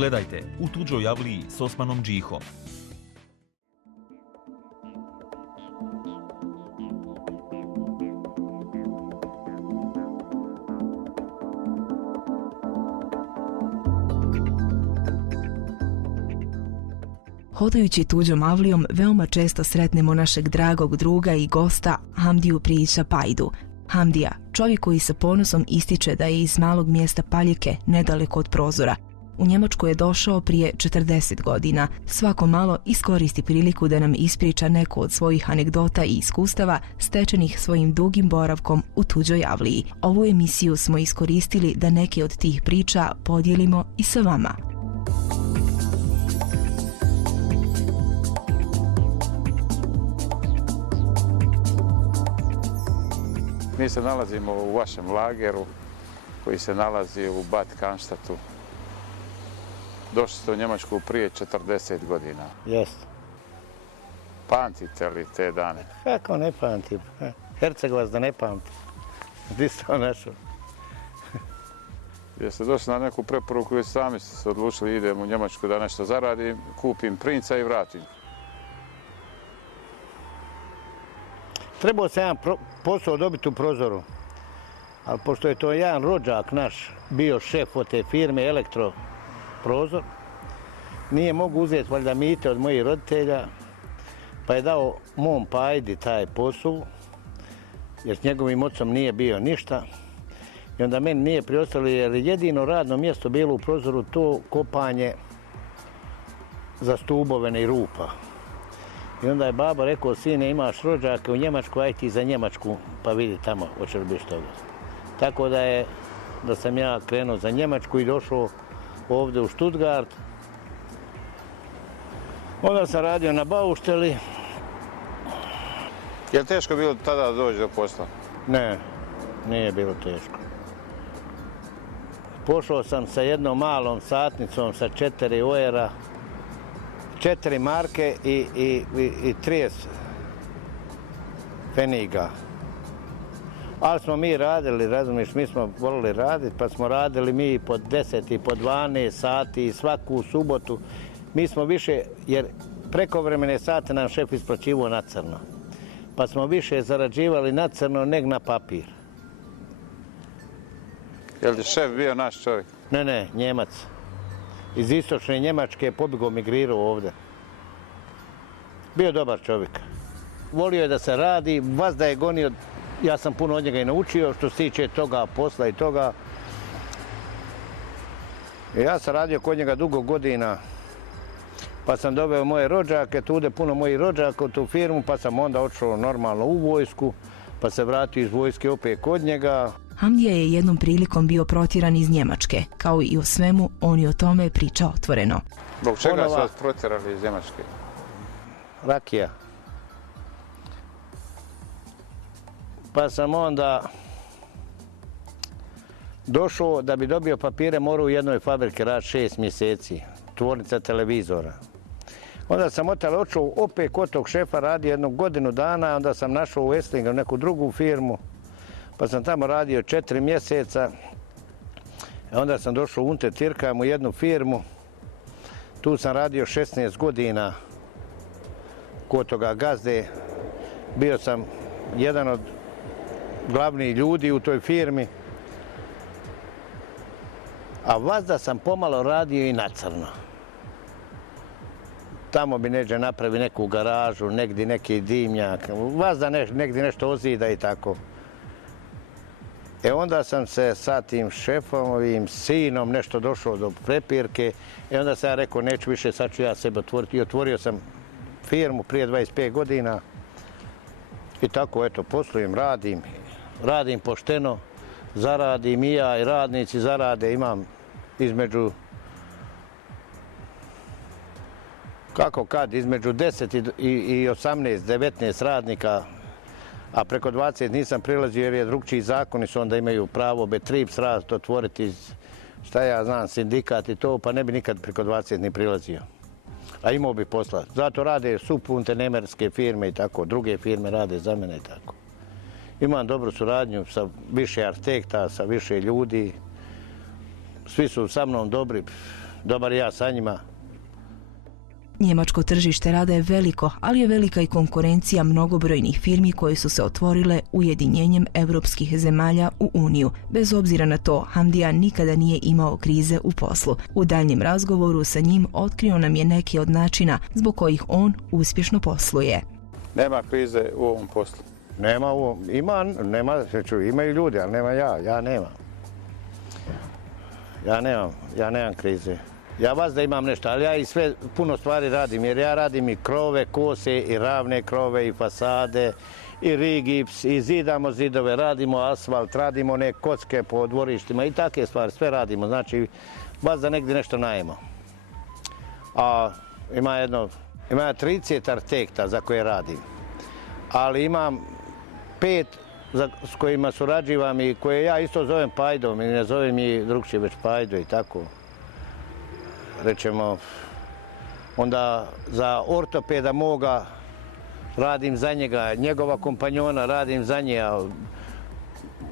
Gledajte U tuđoj avliji s Osmanom Džihom. Hodajući tuđom avlijom veoma često sretnemo našeg dragog druga i gosta Hamdiju Prijića Pajdu. Hamdija, čovjek koji sa ponosom ističe da je iz malog mjesta Paljike, nedaleko od Prozora. U Njemačku je došao prije 40 godina. Svako malo iskoristi priliku da nam ispriča neku od svojih anegdota i iskustava stečenih svojim dugim boravkom u tuđoj avliji. Ovu emisiju smo iskoristili da neke od tih priča podijelimo i sa vama. Mi se nalazimo u vašem lageru koji se nalazi u Bad Cannstatu. Došli ste u Njemačku prije 40 godina. Jeste. Pamtite li te dane? Kako ne pamtim? Herceg vas da ne pamti. Gdje ste to našao? Jeste došli na neku preporuku i sami ste se odlučili idem u Njemačku da nešto zaradim, kupim princa i vratim. Trebao se jedan posao dobiti u Prozoru, ali pošto je to jedan rođak naš bio šef od te firme Elektro Prozor, nije mogu uzeti valjda mite od mojih roditelja, pa je dao mom Pajdi taj posao, jer s njegovim ocom nije bio ništa. I onda meni nije preostalo, jer jedino radno mjesto bilo u Prozoru to kopanje za stubove i rupa. I onda je baba rekao, sine, imaš rođake u Njemačku, aj ti za Njemačku, pa vidi tamo, hoće li biti toga. Tako da sam ja krenuo za Njemačku i došao ovdje u Stuttgart. Onda sam radio na baušteli. Je li teško bilo tada da dođe do posla? Ne, nije bilo teško. Pošao sam sa jednom malom satnicom sa 4 ojera, 4 marke i 30 feniga. Ali smo mi radili, razumiješ, mi smo volili raditi, pa smo radili mi po 10 i po 12 sati i svaku subotu. Mi smo više, jer prekovremene sate nam šef isplaćivao na crno. Pa smo više zarađivali na crno nego na papir. Je li šef bio naš čovjek? Ne, Njemac. Iz istočne Njemačke je pobjegao, migrirao ovdje. Bio dobar čovjek. Volio je da se radi, vazda je gonio, ja sam puno od njega i naučio što se tiče toga posla i toga. Ja sam radio kod njega dugo godina, pa sam doveo moje rođake, tude puno mojih rođaka u tu firmu, pa sam onda odšao normalno u vojsku, pa se vratio iz vojske opet kod njega. Hamdija je jednom prilikom bio protjeran iz Njemačke. Kao i o svemu, on i o tome priča otvoreno. Zbog čega su vas protjerali iz Njemačke? Rakija. Pa sam onda došao da bi dobio papire, morao u jednoj fabriki raditi 6 mjeseci, tvornica televizora. Onda sam otišao opet kod tog šefa, radio jednu godinu dana, onda sam našao u Esslingu neku drugu firmu, pa sam tamo radio 4 mjeseca. Onda sam došao u Untertirkheim u jednu firmu, tu sam radio 16 godina kod toga gazde. Bio sam jedan od glavnih ljudi u toj firmi, a vazda sam pomalo radio i na crno. Tamo bi neđe napravi neku garažu, negdje neki dimnjak, vazda negdje nešto ozida i tako. Onda sam se sa tim šefom, ovim sinom, nešto došao do prepirke i onda sam ja rekao, neću više, sad ću ja sebe otvoriti. I otvorio sam firmu prije 25 godina i tako, eto, poslujem, radim pošteno, zaradim i ja i radnici zarade, imam između, između 10 i 18, 19 radnika, a preko 20 nisam prilazio jer je drugčiji zakoni su, onda imaju pravo Betriebs rast otvoriti, šta ja znam, sindikat i to, pa ne bi nikad preko 20 ni prilazio. A imao bi posla. Zato rade subunternemerske firme i tako, druge firme rade za mene i tako. Imam dobru suradnju sa više arhitekta, sa više ljudi. Svi su sa mnom dobri. dobar ja sa njima. Njemačko tržište rada je veliko, ali je velika i konkurencija mnogobrojnih firmi koje su se otvorile ujedinjenjem europskih zemalja u Uniju. Bez obzira na to, Hamdija nikada nije imao krize u poslu. U daljnjem razgovoru sa njim otkrio nam je neki od načina zbog kojih on uspješno posluje. Nema krize u ovom poslu? Imaju ljudi, ali nema ja nemam. Ja nemam krize. Ja vas da imam nešto, ali ja i sve puno stvari radim, jer ja radim i krove, kose, i ravne krove, i fasade, i rigips, i zidamo zidove, radimo asfalt, radimo one kocke po dvorištima i takve stvari, sve radimo. Znači, vas da negdje nešto najemo. A ima 30 arhitekta za koje radim, ali imam 5 s kojima surađivam i koje ja isto zovem Pajdom i ne zovem ih drugčije, već Pajdo i tako. Rećemo, onda za ortopeda moga radim za njega, njegova kompanjona radim za njega.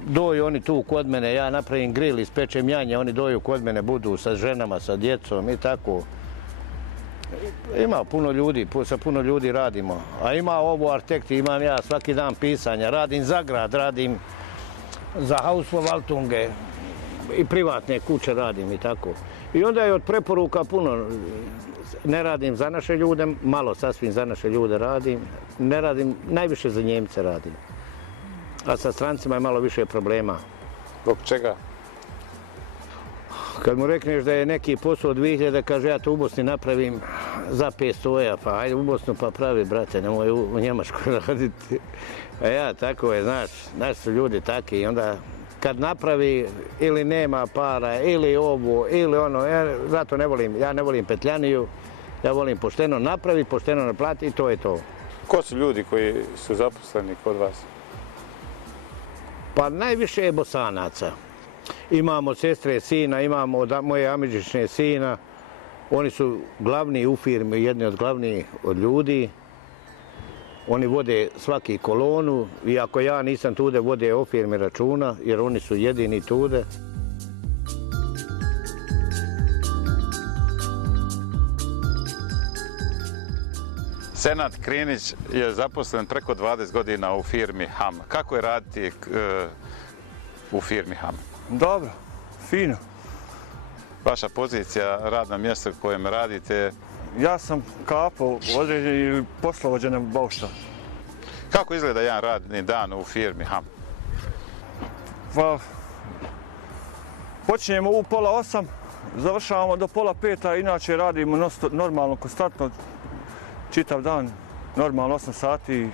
Doju oni tu kod mene, ja napravim grill, ispečem janje, oni doju kod mene, budu sa ženama, sa djecom i tako. Ima puno ljudi, sa puno ljudi radimo. A ima ovo arhitekti, imam ja svaki dan pisanja, radim za grad, radim za Hausverwaltunge i privatne kuće radim i tako. I onda je od preporuka puno. Ne radim za naše ljude, malo sasvim za naše ljude radim. Ne radim, najviše za Njemce radim. A sa strancima je malo više problema. Zbog čega? Kad mu rekneš da je neki posao od 2000, kaže ja to u Bosni napravim za 500, pa ajde u Bosnu pa pravi, brate, nemoj u Njemačku raditi. A ja, tako je, znaš, naši su ljudi taki i onda kad napravi ili nema para, ili ovo, ili ono, zato ja ne volim petljaniju, ja volim pošteno napraviti, pošteno naplatiti i to je to. Ko su ljudi koji su zaposleni kod vas? Pa najviše je Bosanaca. Imamo sestre sina, imamo moje amidžične sina. Oni su glavni u firmi, jedni od glavnijih od ljudi. Oni vode svaki kolonu i ako ja nisam tude, vode o firmi računa, jer oni su jedini tude. Senad Krinić je zaposlen preko 20 godina u firmi HAM. Kako je raditi u firmi HAM? Dobro, fino. Vaša pozicija, radno mjesto u kojem radite? Ja sam kapo određeni poslovođa na Baušta. Kako izgleda jedan radni dan u firmi HAM? Pa, počinjemo u 7:30, završavamo do 4:30, a inače radimo normalno, konstantno, čitav dan, normalno 8 sati.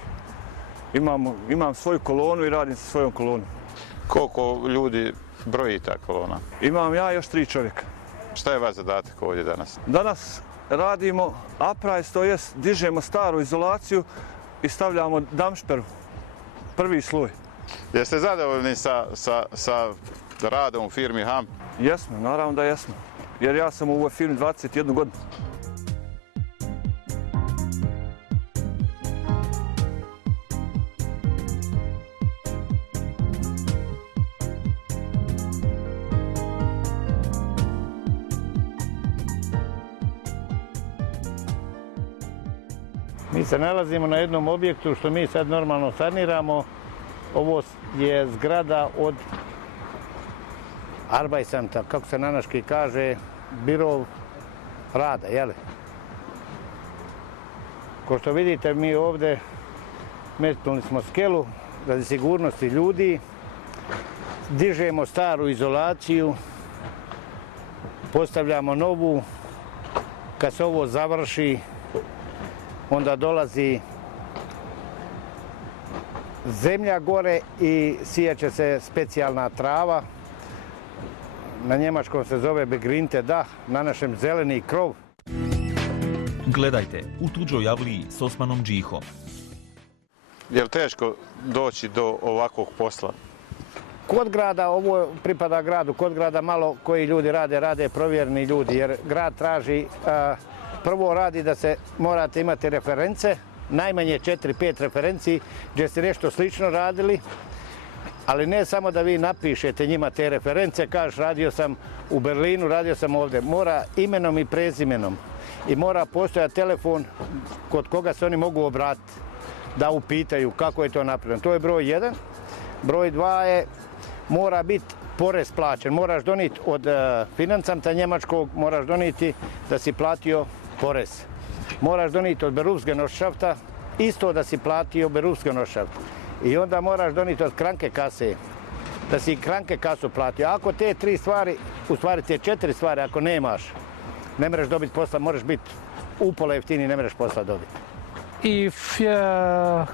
Imam svoju kolonu i radim sa svojom kolonom. Koliko ljudi broji ta kolona? Imam ja još 3 čovjeka. Šta je vaš zadatak ovdje danas? Danas radimo uprise, to jest dižemo staru izolaciju i stavljamo damšperu, prvi sloj. Jeste zadovoljni sa radom u firmi HAM? Jesmo, naravno da jesmo. Jer ja sam u ovoj firmi 21 godinu. Mi se nalazimo na jednom objektu što mi sad normalno saniramo. Ovo je zgrada od Arbeitsamta, kako se na naški kaže, birov rada, jel? Ko što vidite, mi ovdje metnuli smo skelu radi sigurnosti ljudi, dižemo staru izolaciju, postavljamo novu. Kad se ovo završi, onda dolazi zemlja gore i sijat će se specijalna trava. Na njemačkom se zove begrinte dah, na našem zeleni krov. Gledajte U tuđoj avliji s Osmanom Džihom. Je li teško doći do ovakvog posla? Kod grada, ovo pripada gradu, kod grada malo koji ljudi rade provjereni ljudi, jer grad traži, prvo radi da se morate imati reference, najmanje 4-5 referenci gdje ste nešto slično radili Ali ne samo da vi napišete njima te reference, kažeš radio sam u Berlinu, radio sam ovdje. Mora imenom i prezimenom. I mora postojati telefon kod koga se oni mogu obratiti, da upitaju kako je to napravljeno. To je broj 1. Broj 2 je, mora biti porez plaćen. Moraš donijeti od financanta njemačkog, moraš donijeti da si platio porez. Moraš donijeti od Berufsgenossenschaft isto da si platio Berufsgenossenschaft. I onda moraš donijeti od Krankenkasse da si Krankenkasu platio. Ako te 3 stvari, u stvari te 4 stvari, ako nemaš, ne možeš dobiti posla, moraš biti upola jeftiniji, ne možeš posla dobiti. Ich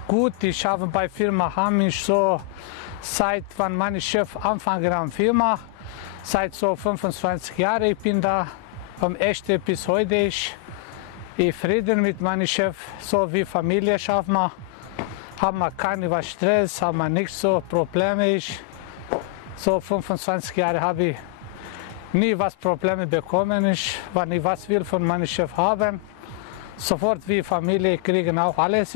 gut, ich habe bei Firma Ham so seit wann mein Chef angefangen hat Firma, seit so 25 Jahre ich bin da, vom ersten bis heute ich Frieden mit meinem Chef, so wie Familie schaffen wir, haben wir keinen Stress, haben wir nicht so Probleme. So 25 Jahre habe ich nie was Probleme bekommen, wenn ich was will von meinem Chef haben. Sofort wie Familie kriegen auch alles.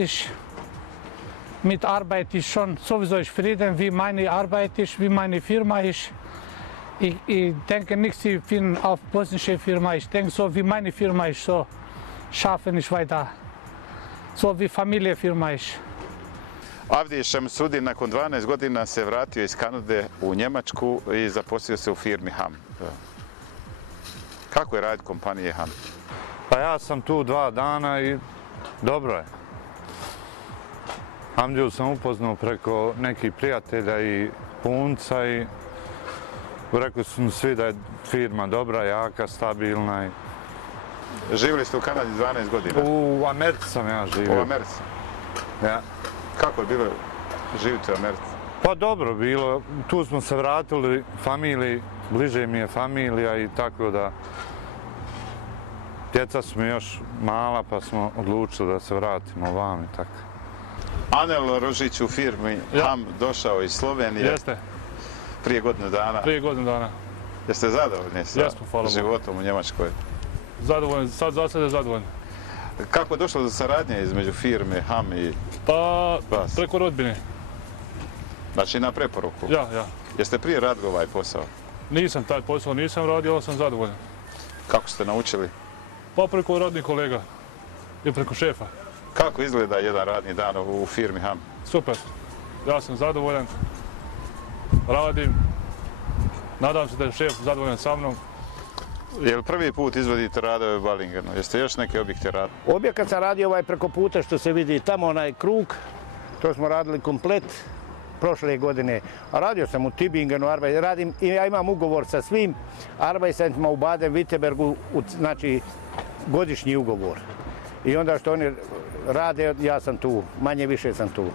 Mit Arbeit ist schon sowieso Frieden, wie meine Arbeit ist, wie meine Firma ist. Ich denke nicht, ich bin auf bosnische Firma. Ich denke so, wie meine Firma ist, so schaffen ich weiter. So wie Familie Firma ist. Avdije Šamsudin nakon 12 godina se vratio iz Kanade u Njemačku i zaposlio se u firmi Ham. Kako je raditi kompanije Ham? Pa ja sam tu 2 dana i dobro je. Hamdiju sam upoznao preko nekih prijatelja i punca i rekli su svi da je firma dobra, jaka, stabilna. Živjeli ste u Kanadi 12 godina? U Americi sam ja živio. U Americi? Ja. Kako je bilo živjeti u Americi? Pa dobro bilo, tu smo se vratili familiji, bliže mi je familija i tako da djeca su mi još mala pa smo odlučili da se vratimo vam i tako. Anel Rožić u firmi Ham došao iz Slovenije. Jeste. Prije godinu dana. Prije godinu dana. Jeste zadovoljni sa životom u Njemačkoj? Zadovoljni, sad za sada zadovoljni. Kako je došlo do saradnje između firme Ham i vas? Preko rodbine. Znači na preporuku? Ja. Jeste prije radili ovaj posao? Nisam taj posao, nisam radio, ali sam zadovoljan. Kako ste naučili? Pa preko radnih kolega i preko šefa. Kako izgleda jedan radni dan u firmi Ham? Super. Ja sam zadovoljan. Radim. Nadam se da je šef zadovoljan sa mnom. Je li prvi put izvodite radove u Balingenu? Jeste još neke objekte radili? Objekat sam radio ovaj preko puta što se vidi tamo onaj krug. To smo radili komplet prošle godine. A radio sam u Tübingenu, ja imam ugovor sa svim arbajsantima u Baden-Württembergu, znači godišnji ugovor. I onda što oni rade, ja sam tu, manje više sam tu.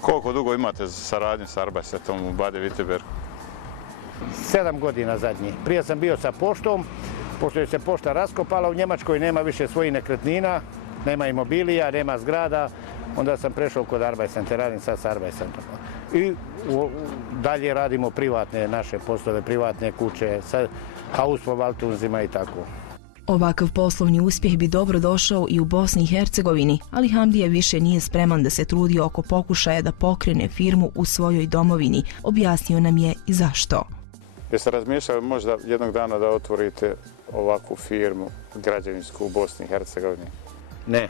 Koliko dugo imate saradnju sa arbajsatom u Baden-Württembergu? 7 godina zadnji. Prije sam bio sa poštom, pošto je se pošta raskopala, u Njemačkoj nema više svojih nekretnina, nema imobilija, nema zgrada, onda sam prešao kod Arbajsante, radim sad sa Arbajsantom. I dalje radimo privatne naše poslove, privatne kuće, sa Hausverwaltungima i tako. Ovakav poslovni uspjeh bi dobro došao i u Bosni i Hercegovini, ali Hamdija više nije spreman da se trudi oko pokušaja da pokrene firmu u svojoj domovini. Objasnio nam je i zašto. Jeste razmišljali možda jednog dana da otvorite ovakvu firmu građevinsku u Bosni i Hercegovini? Ne.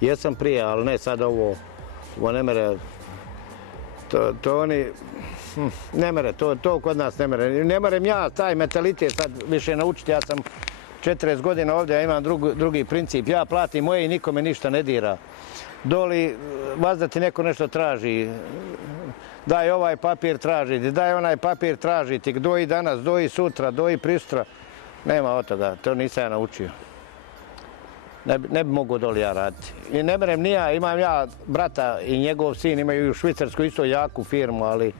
Jesam prije, ali ne sad ovo ne mere. To oni, ne mere, to kod nas ne mere. Ne merem ja taj mentalitet sad više naučiti, ja sam 40 godina ovdje, ja imam drugi princip. Ja platim moje i nikome ništa ne dira. Doli vas da ti neko nešto traži, daj ovaj papir tražiti, daj onaj papir tražiti, doji danas, doji sutra, doji pristra. Nema od toga, to nisam ja naučio. Ne bi mogo doli ja raditi. I ne merem ni ja, imam ja brata i njegov sin imaju u Švicarskoj isto jaku firmu, ali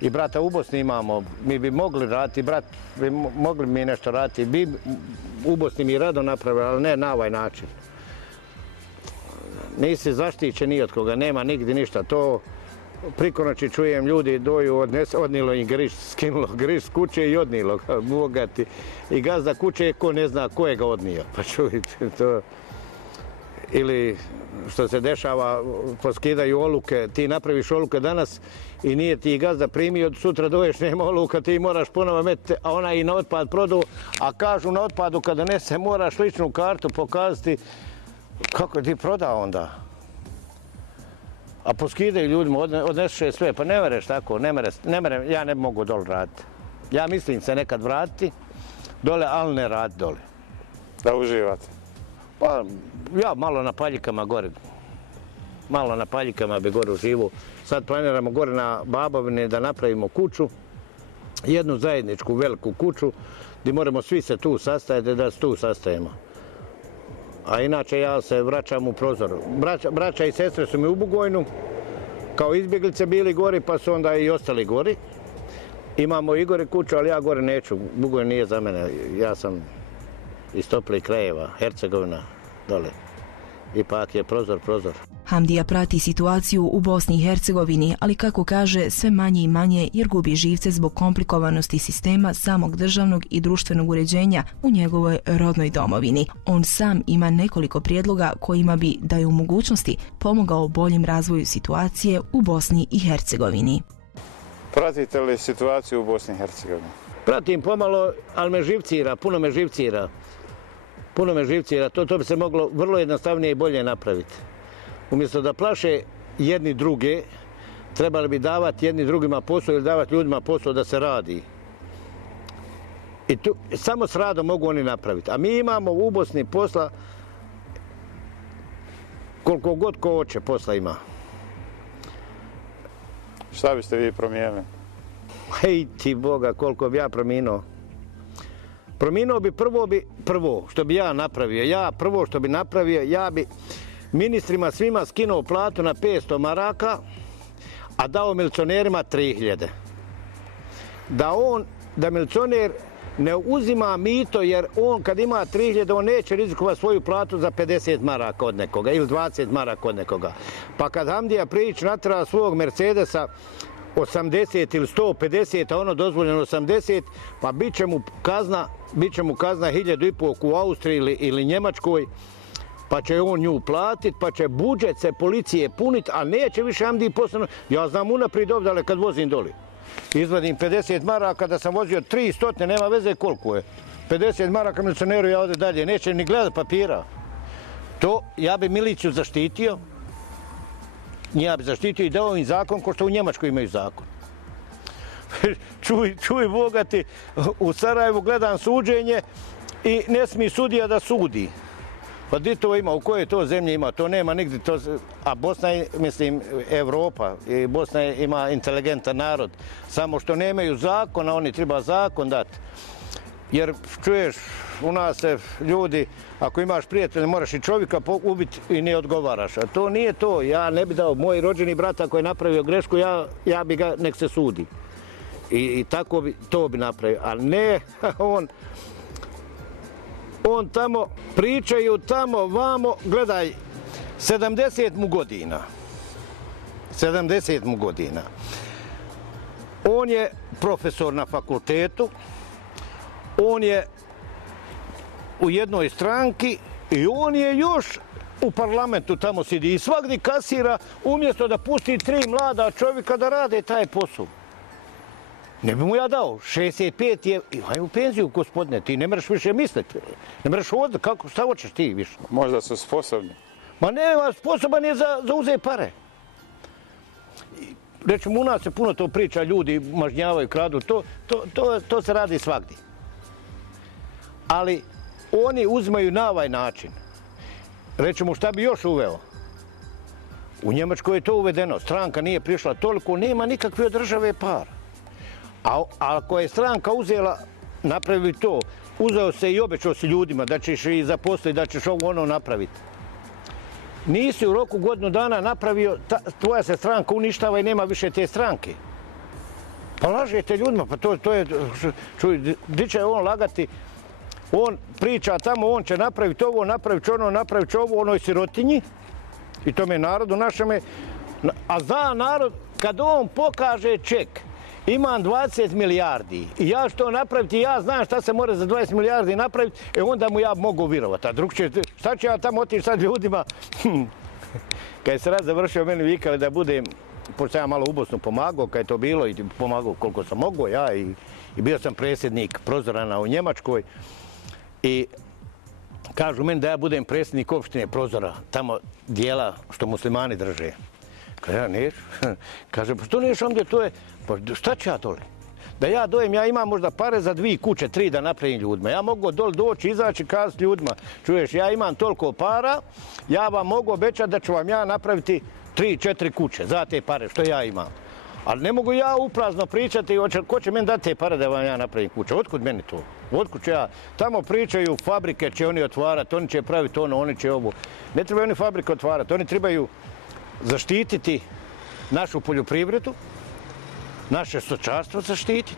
i brata u Bosni imamo. Mi bi mogli raditi, brat bi mogli mi nešto raditi. Bi u Bosni mi rado napravili, ali ne na ovaj način. Nisi zaštićen ni od koga, nema nigdje ništa. To priko noći čujem ljudi doju, odnilo im griš, skinulo griš s kuće i odnilo ga, bogati. I gazda kuće ko ne zna ko je ga odnio. Pa čujte, to... ili što se dešava, poskidaju oluke, ti napraviš oluke danas i nije ti gazda primio, sutra doješ, nema oluka, ti moraš ponovo metiti, a ona i na otpad prodao, a kažu na otpadu kada nese moraš ličnu kartu pokazati kako ti prodao onda. A poskidaju ljudima, odneseš sve, pa ne mereš tako, ja ne mogu dole raditi. Ja mislim se nekad vratiti dole, ali ne raditi dole. Da uživate? Pa ja malo na Paljikama gore. Malo na Paljikama bi gore uživo. Sad planiramo gore na Babovini da napravimo kuću. Jednu zajedničku veliku kuću gdje moramo svi se tu sastajati da se tu sastajemo. A inače ja se vraćam u Prozor. Braća i sestre su mi u Bugojnu kao izbjeglice bili gori pa su onda i ostali gori. Imamo i gore kuću, ali ja gore neću. Bugojn nije za mene. Ja sam iz toplih krajeva, Hercegovina, dole. Ipak je Prozor. Hamdija prati situaciju u Bosni i Hercegovini, ali kako kaže, sve manje i manje jer gubi živce zbog komplikovanosti sistema samog državnog i društvenog uređenja u njegovoj rodnoj domovini. On sam ima nekoliko prijedloga kojima bi, da je u mogućnosti, pomogao boljem razvoju situacije u Bosni i Hercegovini. Pratite li situaciju u Bosni i Hercegovini? Pratim pomalo, ali me živcira, puno me živcira. To bi se moglo vrlo jednostavnije i bolje napraviti. Umjesto da plaše jedni druge, trebali bi davati jedni drugima posao ili davati ljudima posao da se radi. I samo s radom mogu oni napraviti. A mi imamo u Bosni posla koliko god ko hoće posla ima. Šta biste vi promijenili? Hej ti Boga, koliko bi ja promijenio. Promijenio bi prvo što bi ja napravio. Ja bi ministrima svima skinuo platu na 500 maraka, a dao milicionerima 3000. Da milicioner ne uzima mito, jer on kad ima 3000, on neće rizikovati svoju platu za 50 maraka od nekoga ili 20 maraka od nekoga. Pa kad Hamdija Prijić natera svog Mercedesa 80 ili 150, a ono dozvoljeno 80, pa bit će mu kazna 1500 u Austriji ili Njemačkoj, pa će on nju platiti, pa će budžet se policije puniti, a neće više Hamdiji poslano. Ja znam unaprijed ovdje kad vozim doli. Izvadim 50 maraka da sam vozio 300, nema veze koliko je. 50 maraka milicioneru ja ovdje dalje, neće ni gledati papira. To ja bi miliciju zaštitio. Ja bi zaštitio i dao im zakon kao što u Njemačkoj imaju zakon. Čuj Boga ti, u Sarajevu gledam suđenje i ne smije sudija da sudi. Pa gdje to ima, u kojoj to zemlji ima, to nema nigdje. A Bosna je, mislim, Evropa i Bosna ima inteligentan narod. Samo što nemaju zakona, oni treba zakon dati. Jer čuješ, u nas se ljudi, ako imaš prijatelja, moraš i čovjeka ubiti i ne odgovaraš. A to nije to. Ja ne bi dao moj rođeni brat ako je napravio grešku, ja bi ga nek se sudi. I tako bi to napravio. A ne, on tamo, pričaju tamo, vamo, gledaj, 70 mu godina. On je profesor na fakultetu, on je u jednoj stranki i on je još u parlamentu tamo sidi i svagdje kasira umjesto da pusti 3 mlada čovjeka da rade taj posao. Ne bi mu ja dao, 65 je, aj u penziju gospodine, ti ne mreš više misliti, ne mreš ovdje, šta hoćeš ti više? Možda su sposobni. Ma nema, sposoban je za uzeti pare. Recimo, u nas se puno to priča, ljudi mažnjavaju, kradu, to se radi svagdje. Ali oni uzimaju na ovaj način. Recimo, šta bi još uveo? U Njemačkoj je to uvedeno, stranka nije prišla toliko, nema nikakve od države para. A ako je stranka uzela, napravili to, uzeo se i obećao si ljudima da ćeš i zaposliti, da ćeš ovo ono napraviti. Nisi u roku godinu dana napravio, tvoja se stranka uništava i nema više te stranke. Pa lažete ljudima, pa to je, čuj, gdje će on lagati? On priča tamo, on će napraviti ovo, napravit će ovo, onoj sirotinji i tome narodu našeme. A zna narod, kad on pokaže ček imam 20 milijardi i ja ću to napraviti, ja znam šta se mora za 20 milijardi napraviti, onda mu ja mogu vjerovati. A drugčije, šta ću ja tamo otići sad ljudima? Kad se raz završio, meni vikali da budem, pošto sam ja malo u Bosnu pomagao, kad je to bilo i pomagao koliko sam mogao, ja i bio sam predsjednik Prozorana u Njemačkoj i kažu meni da ja budem predsjednik opštine Prozora, tamo dijela što muslimani drže. Kaže, ja neću. Kaže, pa što neš ovdje, to je, pa šta ću ja toli? Da ja dojem, ja imam možda pare za 2 kuće, 3 da napravim ljudima. Ja mogu dol doći, izaći i kazati ljudima, čuješ, ja imam toliko para, ja vam mogu obećati da ću vam ja napraviti 3-4 kuće za te pare što ja imam. Ali ne mogu ja uprazno pričati, ko će meni dati te pare da vam ja napravim kuće? Otkud meni to? Otkud ću ja? Tamo pričaju, fabrike će oni otvarati, oni će praviti ono, oni će ovo. Ne trebaju oni fabrike otvarati, oni trebaju zaštititi našu poljoprivredu, naše stočarstvo zaštititi.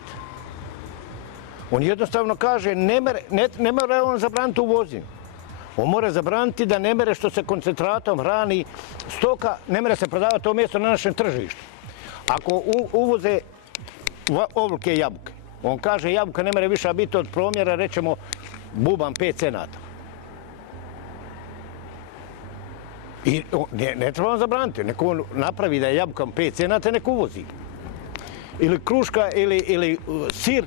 On jednostavno kaže, ne mora on zabraniti uvozinu. On mora zabraniti da ne mere što se koncentratom hrani stoka, ne mere se prodavati to mjesto na našem tržištu. Ako uvoze ovolike jabuke, on kaže jabuka ne mere više biti od promjera, rećemo, buban 5 cenata. I ne treba on zabraniti, neko on napravi da je jabuka 5 cenata, neko uvozi. Ili kruška, ili sir.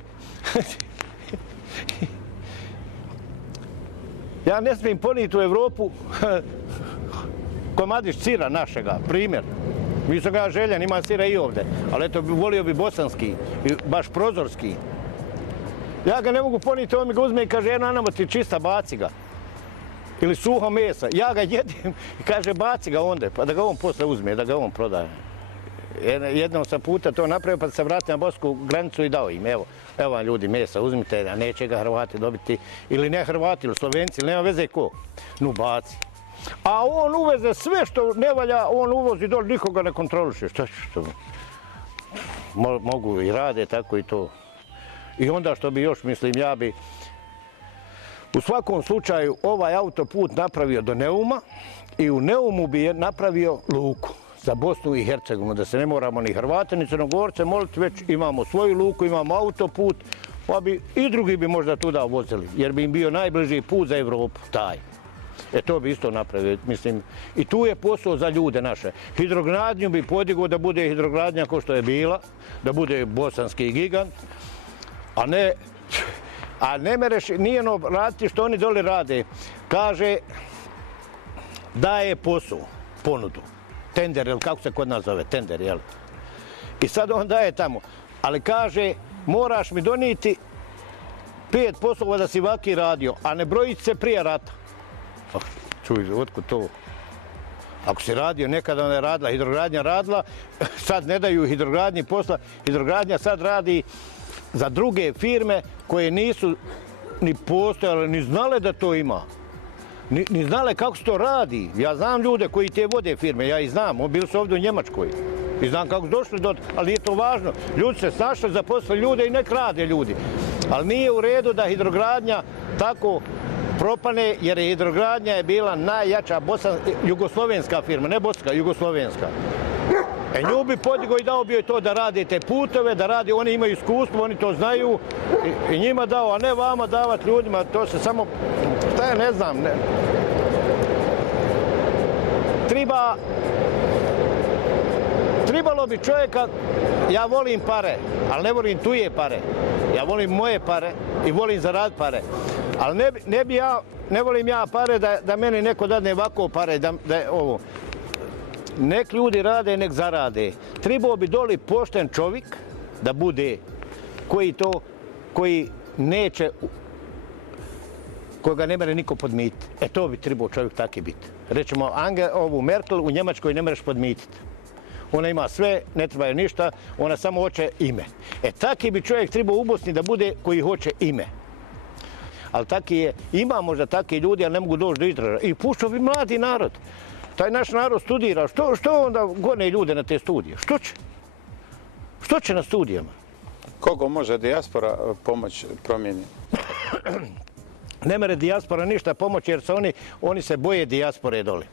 Ja ne smijem ponijeti u Evropu komadić sira našega, primjer. Mi sam ga željan, ima sira i ovdje, ali eto, volio bi bosanski, baš prozorski. Ja ga ne mogu ponijeti, on mi ga uzme i kaže, anamo ti čista, baci ga. Ili suho mesa. Ja ga jedem i kaže, baci ga onda, pa da ga on posle uzme, da ga on prodaje. Jednom sam puta to napravio, pa se vratio na bosku granicu i dao im. Evo vam ljudi, mesa, uzmite, a neće ga Hrvati dobiti. Ili ne Hrvati, ili Slovenci, ili nema veze ko. Nu baci. A on uveze sve što ne valja, on uvozi dole, nikoga ne kontroliše. Šta ću što? Mogu i rade, tako i to. I onda što bi još, mislim, ja bi u svakom slučaju ovaj autoput napravio do Neuma i u Neumu bi napravio luku za Bosnu i Hercegovinu, da se ne moramo ni Hrvate ni Crnogorce moliti, već imamo svoju luku, imamo autoput, pa bi i drugi bi možda tuda vozili, jer bi im bio najbliži put za Evropu, taj. To bi isto napravio, mislim. I tu je posao za ljude naše. Hidrogradnju bi podigao da bude hidrogradnja kao što je bila, da bude bosanski gigant, a ne mereš nijeno raditi što oni dole rade. Kaže, daje posao, ponudu. Tender, ili kako se kod nas zove, tender, jel? I sad on daje tamo. Ali kaže, moraš mi donijeti 5 poslova da si vaki radio, a ne brojiti se prije rata. Čuj, otkud to? Ako si radio, nekada ona je radila, hidrogradnja radila, sad ne daju hidrogradnji posla. Hidrogradnja sad radi za druge firme koje nisu ni postojale, ni znale da to ima. Ni znale kako se to radi. Ja znam ljude koji te vode firme, ja ih znam, bili su ovdje u Njemačkoj. I znam kako su došli do, ali nije to važno. Ljudi se snašli, zaposlili ljude i nek rade ljudi. Ali nije u redu da hidrogradnja tako propane, jer je hidrogradnja je bila najjača jugoslovenska firma, ne bosanska, jugoslovenska. Nju bi podigao i dao bi joj to da rade te putove, da rade, oni imaju iskustvo, oni to znaju i njima dao, a ne vama davati ljudima, to se samo, šta je, ne znam, ne. Trebalo bi čovjeka, ja volim pare, ali ne volim tuje pare. Ja volim moje pare i volim zaraditi pare. Ali ne volim ja pare da meni neko dadne ovako pare, da ovo. Nek ljudi rade, nek zarade. Trebao bi doli pošten čovjek da bude koji neće, koga ne mere niko podmititi. To bi trebao čovjek taki biti. Rećemo, ovu Merkel u Njemačkoj ne mereš podmititi. Ona ima sve, ne treba joj ništa, ona samo hoće ime. Taki bi čovjek trebao u Bosni da bude koji hoće ime. Ali taki je, ima možda taki ljudi, ali ne mogu doći do izražaja. I puštao bi mladi narod. Taj naš narod studira. Što onda gone ljude na te studije? Što će? Što će na studijama? Koliko može dijaspora pomoći promjeni? Ne mere dijaspora ništa pomoći jer oni se boje dijaspore doli.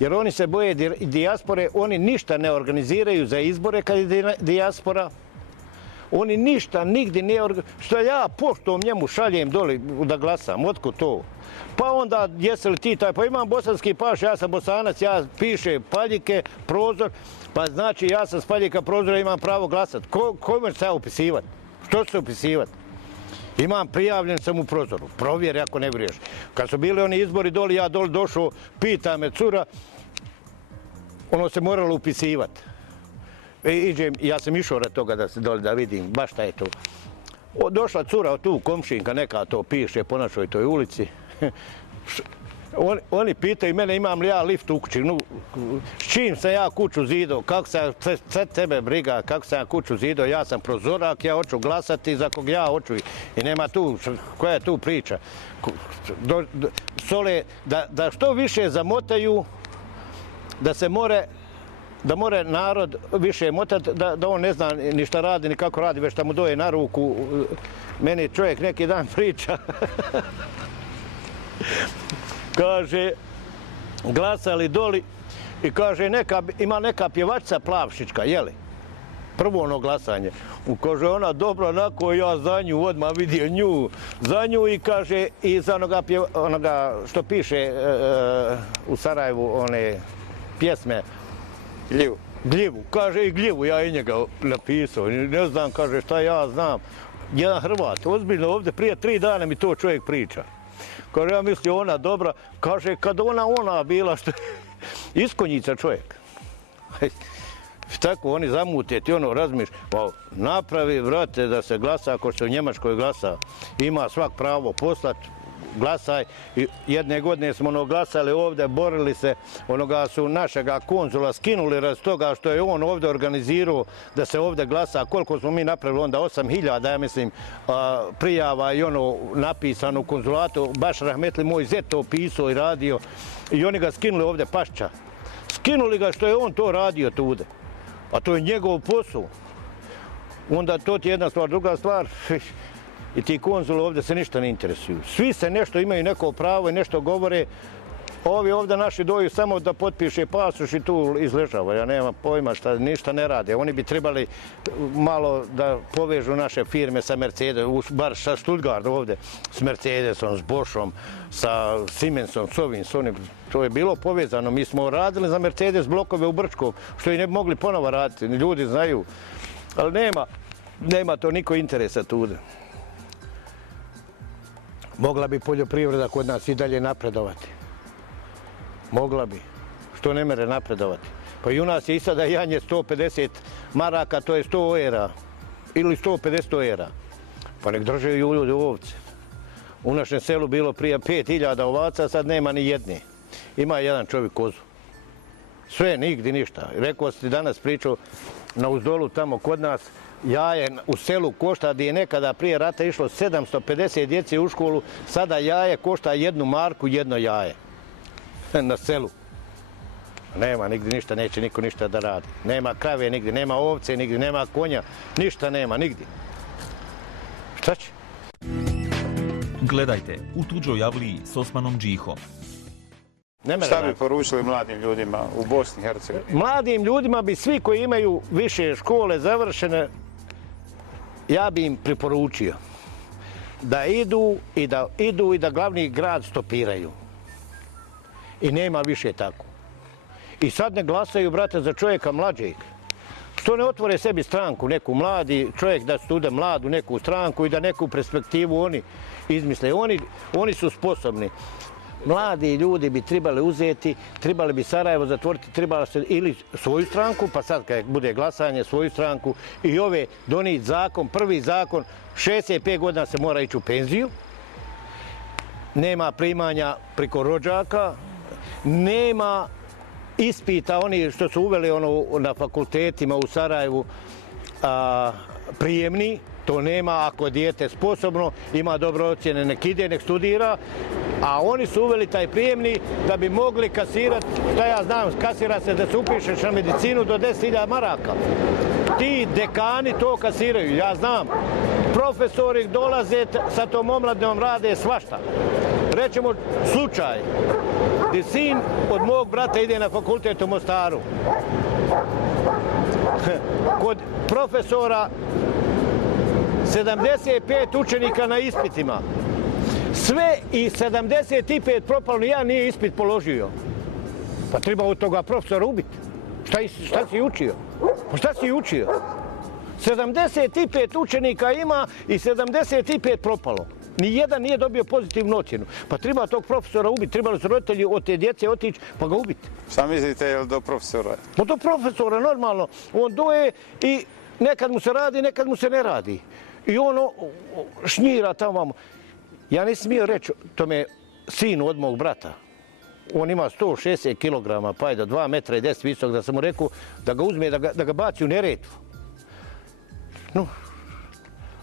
Jer oni se boje dijaspore, oni ništa ne organiziraju za izbore kad je dijaspora. Oni ništa nigdje nije što ja poštom njemu šaljem doli da glasam, otkud to? Pa onda, jesi li ti taj, pa imam bosanski paš, ja sam bosanac, ja piše Paljike, Prozor, pa znači ja sam s Paljika Prozora, imam pravo glasat. Kome ću se ja upisivati? Što ću se upisivati? Imam, prijavljen sam u Prozoru, provjeri ako ne vriješ. Kad su bili oni izbori doli, ja doli došao, pita me cura, ono se moralo upisivati. Ja sam išao od toga da vidim baš šta je to. Došla cura tu, komšinka neka to piše po našoj toj ulici. Oni pitaju mene imam li ja lift u kući, s čim sam ja kuću zidao, kako sam sve tebe briga, kako sam ja kuću zidao, ja sam prozorak, ja hoću glasati za kog ja hoću i nema tu, koja je tu priča. Sole, da što više zamotaju, da more narod više motati, da on ne zna ni šta radi, ni kako radi, već da mu doje na ruku. Meni čovjek neki dan priča, kaže, glasali doli i kaže, ima neka pjevačica Plavšička, jeli? Prvo ono glasanje. Kaže, ona dobro, onako ja za nju odmah vidio nju, za nju i kaže, i za onoga što piše u Sarajevu, one pjesme, Gljivu. Kaže i Gljivu, ja i njega napisao. Ne znam, kaže, šta ja znam. Jedan Hrvat, ozbiljno ovdje, prije 3 dana mi to čovjek priča. Kaže, ja mislio ona dobra. Kaže, kad ona bila, što iskonjica čovjek. Tako oni zamute, ti ono razmiš, pa napravi, vrate, da se glasa, ako se u Njemačkoj glasa, ima svak pravo poslat, glasaj. Jedne godine smo glasali ovdje, borili se, onoga su našega konzula skinuli raz toga što je on ovdje organizirao da se ovdje glasa. Koliko smo mi napravili onda? 8.000, ja mislim, prijava i ono napisano u konzulatu. Baš rahmetli moj zet to pisao i radio i oni ga skinuli ovdje, Pašća. Skinuli ga što je on to radio tude. A to je njegov posao. Onda to ti je jedna stvar. Druga stvar, i ti konzuli ovdje se ništa ne interesuju. Svi se nešto imaju neko pravo i nešto govore. Ovi ovdje naši doju samo da potpiše pasoš i tu izležava. Ja nemam pojma šta, ništa ne rade. Oni bi trebali malo da povežu naše firme sa Mercedesom, bar sa Stuttgart ovdje, s Mercedesom, s Boschom, sa Siemensom, s ovim, s onim. To je bilo povezano. Mi smo radili za Mercedes blokove u Brčkov, što i ne bi mogli ponovo raditi. Ljudi znaju. Ali nema to niko interesa tude. Mogla bi poljoprivreda kod nas i dalje napredovati. Mogla bi. Što ne mere napredovati? Pa i u nas je i sada janje 150 maraka, to je 100 era. Ili 150 era. Pa nek drže ljudi ovce. U našem selu bilo prije 5.000 ovaca, sad nema ni jedne. Ima jedan čovjek kozu. Sve, nigdje ništa. Rekao si danas pričao na Uzdolu tamo kod nas, jaje u selu košta, gdje je nekada prije rata išlo 750 djece u školu, sada jaje košta 1 marku, 1 jaje. Na selu. Nema nigdje ništa, neće niko ništa da radi. Nema krave nigdje, nema ovce nigdje, nema konja, ništa nema nigdje. Šta će? Gledajte U tuđoj avliji s Osmanom Džihom. Šta bi poručili mladim ljudima u Bosni i Hercegovini? Mladim ljudima bi svi koji imaju više škole završene, ja bi im preporučio da idu i da glavni grad stopiraju. I nema više tako. I sad ne glasaju, brate, za čovjeka mlađeg. Što ne otvore sebi stranku, neku mladi čovjek da stude mladu neku stranku i da neku perspektivu oni izmisle. Oni su sposobni. Mladi ljudi bi trebali uzeti, trebali bi Sarajevo zatvoriti, trebali se ili svoju stranku, pa sad kad bude glasanje, svoju stranku i ove donijeti zakon, prvi zakon, 65 godina se mora ići u penziju, nema primanja preko rođaka, nema ispita, oni što su uveli na fakultetima u Sarajevu prijemni, to nema ako je dijete sposobno, ima dobre ocjene, nek ide, nek studira, a oni su uveli taj prijemni da bi mogli kasirati, šta ja znam, kasira se da se upišeš na medicinu do 10.000 maraka. Ti dekani to kasiraju, ja znam. Profesori dolaze sa tom omladinom, rade svašta. Rećemo slučaj, gdje sin od mog brata ide na fakultet u Mostaru. Kod profesora 75 učenika na ispitima. Sve i 75 propalo, ja nije ispit položio. Pa treba od toga profesora ubiti. Šta si učio? Pa šta si učio? 75 učenika ima i 75 propalo. Nijedan nije dobio pozitivnu ocjenu. Pa treba tog profesora ubiti, trebali su roditelji od te djece otići pa ga ubiti. Šta mislite, je li do profesora? Pa do profesora, normalno. On doje i nekad mu se radi, nekad mu se ne radi. I on šnjira tamo. Ja nisam smio reći tome sinu od mog brata. On ima 160 kg, pa je do 2 metra i 10 visok, da sam mu rekao da ga uzme, da ga baci u Neretvu. No,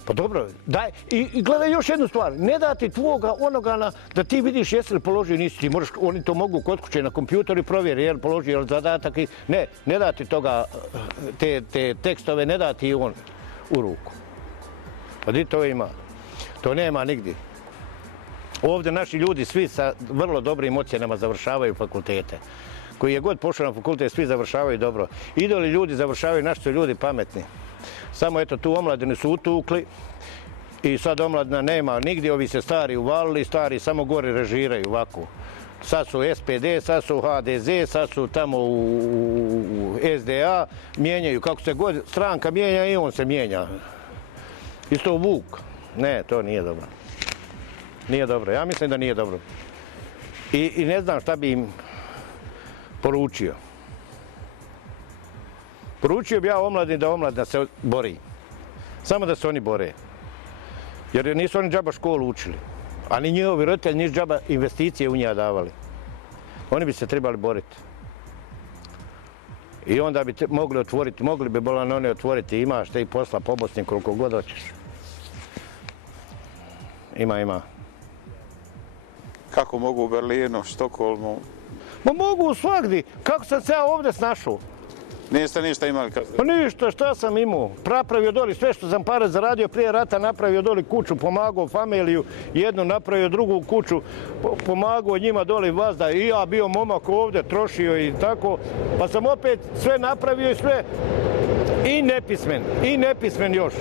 pa dobro, daj. I gledaj još jednu stvar, ne dati tvoga onoga da ti vidiš jesi li položio, nisi ti, možeš, oni to mogu kod kuće na kompjutoru i provjeri je li položio, je li zadatak i ne dati toga, te tekstove, ne dati on u ruku. Pa di to ima? To nema nigdje. Ovdje naši ljudi svi sa vrlo dobrim ocjenama završavaju fakultete. Koji je god pošao na fakultet, svi završavaju dobro. Idoli ljudi završavaju, naši su ljudi pametni. Samo eto tu omladinu su utukli i sad omladina nema nigdje, ovi se stari uvalili, stari samo gore režiraju ovako. Sad su SPD, sad su HDZ, sad su tamo u SDA, mijenjaju kako se god stranka mijenja i on se mijenja. Isto Vuk. Ne, to nije dobro. Nije dobro, ja mislim da nije dobro. I ne znam šta bi im poručio. Poručio bi ja omladini da omladina se bori. Samo da se oni bore. Jer nisu oni džaba školu učili. A ni njihovi roditelji nisu džaba investicije u njega davali. Oni bi se trebali boriti. I onda bi mogli otvoriti, mogli bi Bolanone otvoriti. Imaš te i posla po Bosni koliko god hoćeš. Ima. Kako mogu u Berlinu, Štokholmu? Ma mogu svagdje. Kako sam se ja ovdje snašao? Niste ništa imali kad? Pa ništa, šta sam imao? Napravio doli sve što sam pare zaradio prije rata, napravio doli kuću, pomagao familiju, jednu napravio drugu kuću, pomagao njima doli vazda i ja bio momak ovdje, trošio i tako. Pa sam opet sve napravio i sve i nepismen još.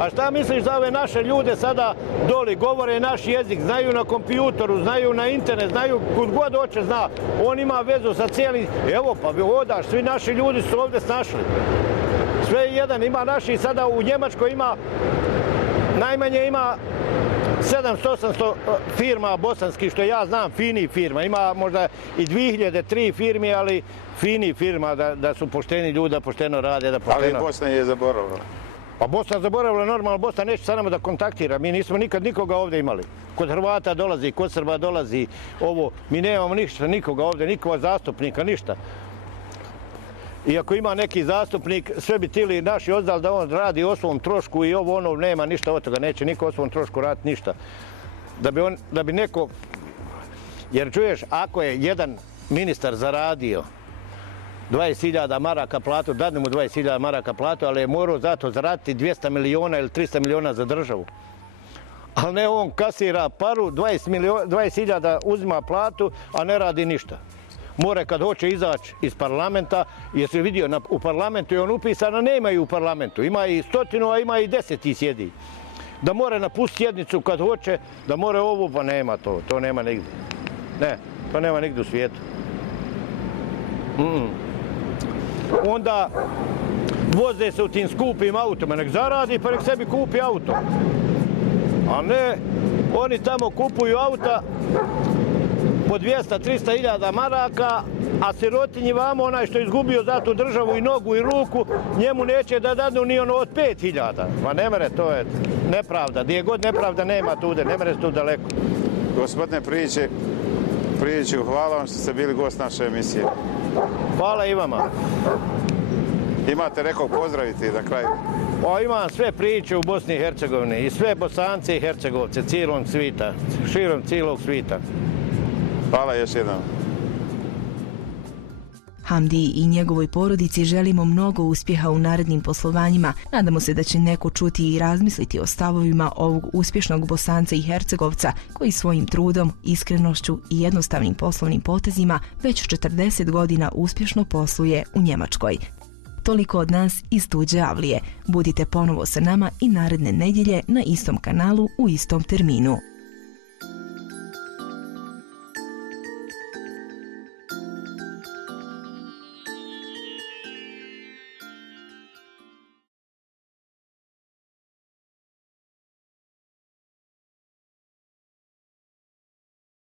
A šta misliš za ove naše ljude sada doli, govore naš jezik, znaju na kompjutoru, znaju na internet, znaju kud god hoće zna. On ima vezu sa cijelim, evo pa odaš, svi naši ljudi su ovdje snašli. Sve jedan, ima naši sada u Njemačkoj ima, najmanje ima 700-800 firma bosanskih, što ja znam, fini firma. Ima možda i 2003 firmi, ali fini firma, da su pošteni ljudi, da pošteno rade, da pošteno... Ali Bosna je zaboravila. Pa Bosna zaboravila, normalno, Bosna neće sa nama da kontaktira. Mi nismo nikad nikoga ovdje imali. Kod Hrvata dolazi, kod Srba dolazi ovo. Mi nemamo ništa, nikoga ovdje, nikoga zastupnika, ništa. I ako ima neki zastupnik, sve bi tili naši oddali da on radi o svom trošku i ovo ono, nema ništa od toga, neće niko o svom trošku raditi ništa. Da bi neko... Jer čuješ, ako je jedan ministar zaradio 20.000 maraka platu, dadne mu 20.000 maraka platu, ali je morao zato zaraditi 200 miliona ili 300 miliona za državu. Ali ne, on kasira paru, 20.000 uzima platu, a ne radi ništa. More kad hoće izaći iz parlamenta, jesi vidio, u parlamentu je on upisan, a nema i u parlamentu. Ima i 100, a ima i 10 sjedi. Da more napustiti sjednicu kad hoće, da more ovo, pa nema to. To nema nigdje. Ne, to nema nigdje u svijetu. Onda voze se u tim skupim autima, nek zaradi pa nek sebi kupi auto. A ne, oni tamo kupuju auta po 200-300 hiljada maraka, a sirotinji vamo, onaj što je izgubio za tu državu i nogu i ruku, njemu neće da dadnu ni ono od 5.000. Ma ne mere, to je nepravda. Gdje god nepravda nema tude, ne mere se tu daleko. Gospodine Prijiću, hvala vam što ste bili gost naše emisije. Hvala i vama. Imate nekog pozdraviti na kraju? Pa imam sve priče u Bosni i Hercegovini i sve Bosance i Hercegovce, cijelom svita, širom cijelog svita. Hvala još jednom. Hamdi i njegovoj porodici želimo mnogo uspjeha u narednim poslovanjima. Nadamo se da će neko čuti i razmisliti o stavovima ovog uspješnog Bosanca i Hercegovca koji svojim trudom, iskrenošću i jednostavnim poslovnim potezima već 40 godina uspješno posluje u Njemačkoj. Toliko od nas iz Tuđe Avlije. Budite ponovo sa nama i naredne nedjelje na istom kanalu u istom terminu.